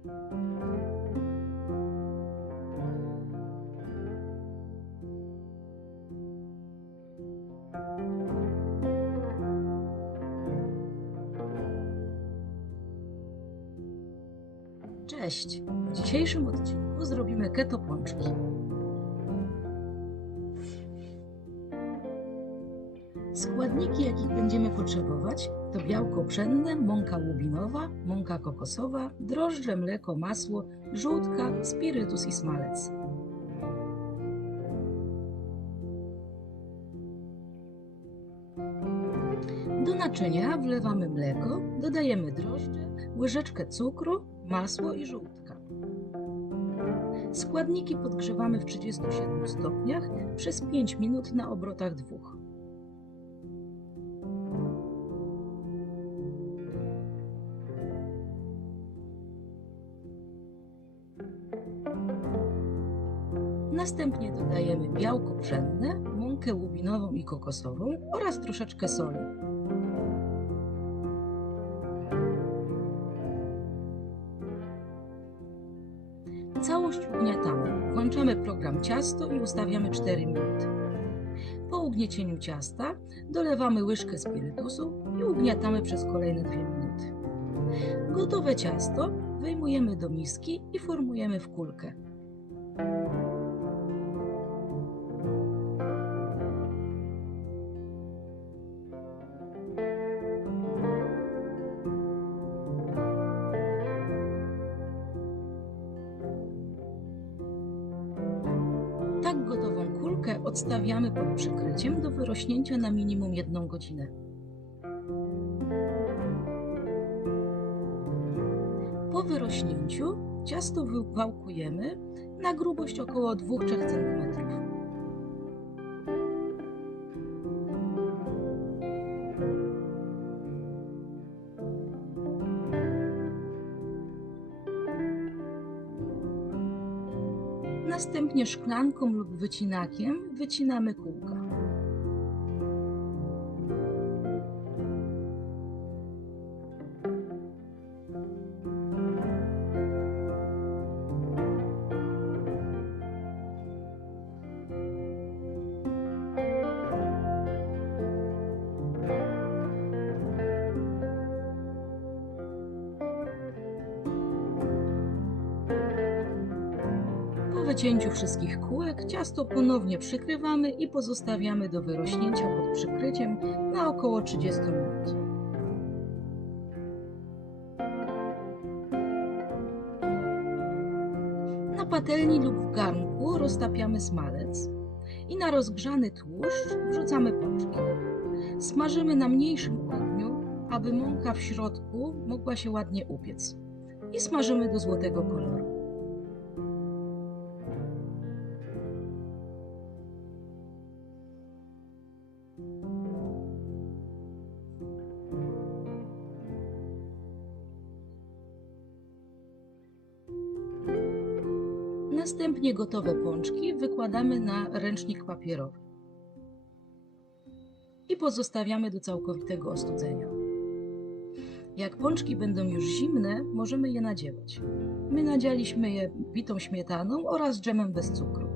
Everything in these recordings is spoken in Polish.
Cześć! W dzisiejszym odcinku zrobimy keto pączki. Składniki, jakich będziemy potrzebować, to białko pszenne, mąka łubinowa, mąka kokosowa, drożdże, mleko, masło, żółtka, spirytus i smalec. Do naczynia wlewamy mleko, dodajemy drożdże, łyżeczkę cukru, masło i żółtka. Składniki podgrzewamy w 37 stopniach przez 5 minut na obrotach dwóch. Następnie dodajemy białko pszenne, mąkę łubinową i kokosową oraz troszeczkę soli. Całość ugniatamy. Włączamy program ciasto i ustawiamy 4 minuty. Po ugniecieniu ciasta dolewamy łyżkę spirytusu i ugniatamy przez kolejne 2 minuty. Gotowe ciasto wyjmujemy do miski i formujemy w kulkę. Odstawiamy pod przykryciem do wyrośnięcia na minimum 1 godzinę. Po wyrośnięciu ciasto wałkujemy na grubość około 2-3 cm. Następnie szklanką lub wycinakiem wycinamy kółka. Wycięciu wszystkich kółek ciasto ponownie przykrywamy i pozostawiamy do wyrośnięcia pod przykryciem na około 30 minut. Na patelni lub w garnku roztapiamy smalec i na rozgrzany tłuszcz wrzucamy pączki. Smażymy na mniejszym ogniu, aby mąka w środku mogła się ładnie upiec. I smażymy do złotego koloru. Następnie gotowe pączki wykładamy na ręcznik papierowy i pozostawiamy do całkowitego ostudzenia. Jak pączki będą już zimne, możemy je nadziewać. My nadzialiśmy je bitą śmietaną oraz dżemem bez cukru.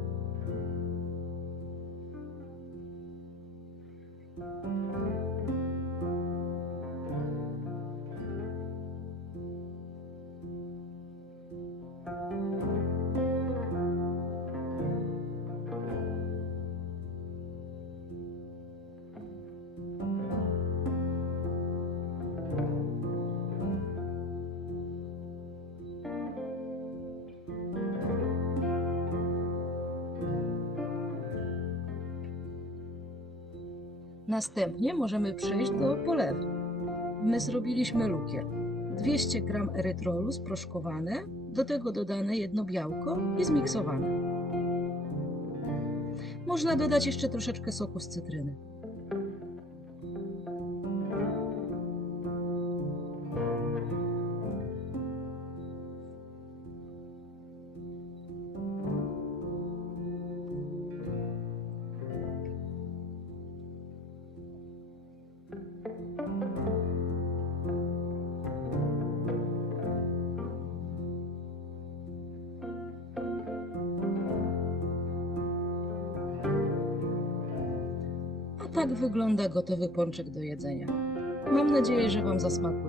Następnie możemy przejść do polewu. My zrobiliśmy lukier. 200 g erytrolu sproszkowane, do tego dodane jedno białko i zmiksowane. Można dodać jeszcze troszeczkę soku z cytryny. Tak wygląda gotowy pączek do jedzenia. Mam nadzieję, że Wam zasmakuje.